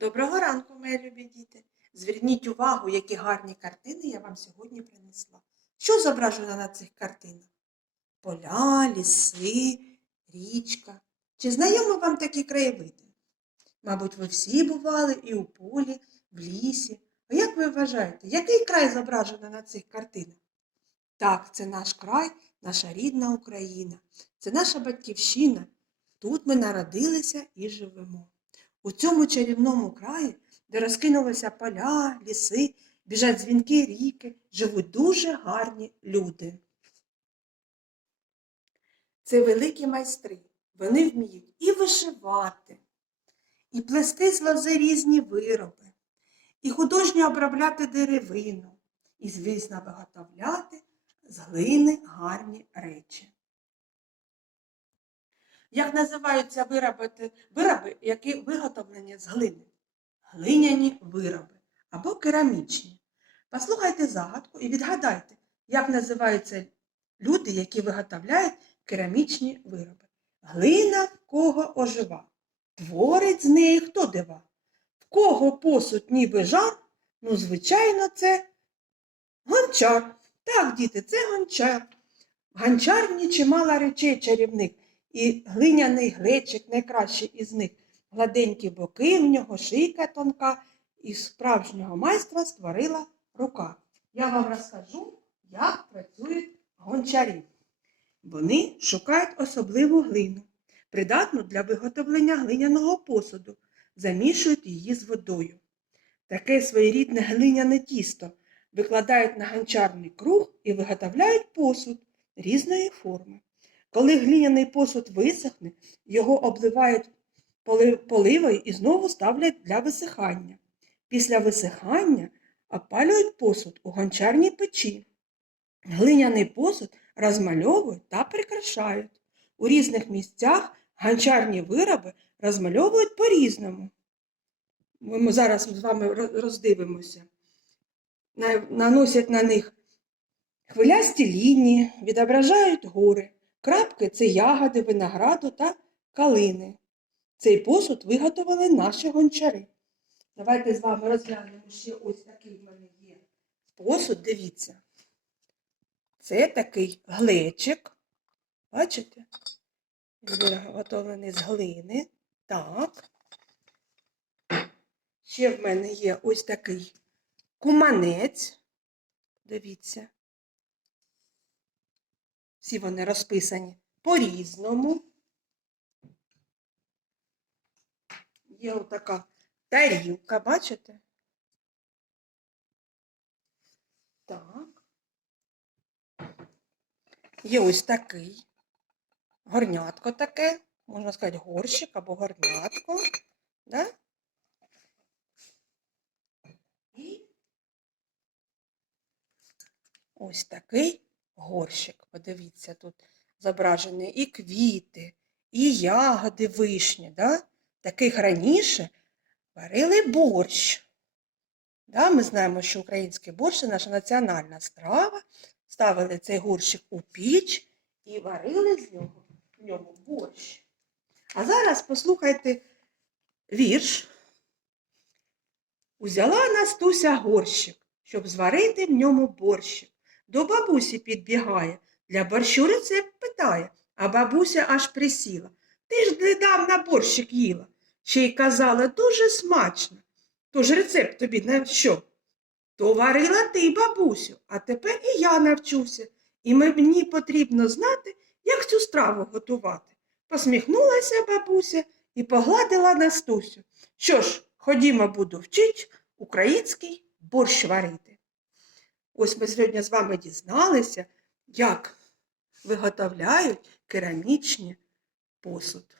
Доброго ранку, мої любі діти. Зверніть увагу, які гарні картини я вам сьогодні принесла. Що зображено на цих картинах? Поля, ліси, річка. Чи знайомі вам такі краєвиди? Мабуть, ви всі бували і у полі, в лісі. А як ви вважаєте, який край зображено на цих картинах? Так, це наш край, наша рідна Україна. Це наша батьківщина. Тут ми народилися і живемо. У цьому чарівному краї, де розкинулися поля, ліси, біжать дзвінки ріки, живуть дуже гарні люди. Це великі майстри. Вони вміють і вишивати, і плести з лози різні вироби, і художньо обробляти деревину, і, звісно, виготовляти з глини гарні речі. Як називаються вироби, вироби, які виготовлені з глини? Глиняні вироби або керамічні. Послухайте загадку і відгадайте, як називаються люди, які виготовляють керамічні вироби. Глина в кого ожива, творить з неї хто дива. В кого посуд ніби жар, ну, звичайно, це гончар. Так, діти, це гончар. В гончарні чимало речей чарівних. І глиняний глечик найкращий із них. Гладенькі боки в нього, шийка тонка, і справжнього майстра створила рука. Я вам розкажу, як працюють гончарі. Вони шукають особливу глину, придатну для виготовлення глиняного посуду, замішують її з водою. Таке своєрідне глиняне тісто викладають на гончарний круг і виготовляють посуд різної форми. Коли глиняний посуд висохне, його обливають поливою і знову ставлять для висихання. Після висихання опалюють посуд у гончарній печі. Глиняний посуд розмальовують та прикрашають. У різних місцях гончарні вироби розмальовують по-різному. Ми зараз з вами роздивимося. Наносять на них хвилясті лінії, відображають гори. Крапки це ягоди, винограду та калини. Цей посуд виготовили наші гончари. Давайте з вами розглянемо ще ось такий в мене є посуд, дивіться. Це такий глечик. Бачите? Він виготовлений з глини. Так. Ще в мене є ось такий куманець. Дивіться. Всі вони розписані по-різному. Є отака тарілка, бачите? Так. Є ось такий горнятко таке, можна сказати, горщик або горнятко. Да? І ось такий горщик. Подивіться, тут зображені і квіти, і ягоди вишні. Да? Таких раніше варили борщ. Да? Ми знаємо, що український борщ це наша національна страва. Ставили цей горщик у піч і варили з нього в ньому борщ. А зараз послухайте вірш. Узяла Настуся горщик, щоб зварити в ньому борщик. До бабусі підбігає, для борщу рецепт питає, а бабуся аж присіла. Ти ж недавно борщик їла, ще й казала дуже смачно. Тож рецепт тобі на що? То варила ти, бабусю, а тепер і я навчуся, і мені потрібно знати, як цю страву готувати. Посміхнулася бабуся і погладила Настусю. Що ж, ходімо, буду вчить український борщ варити. Ось ми сьогодні з вами дізналися, як виготовляють керамічні посуд.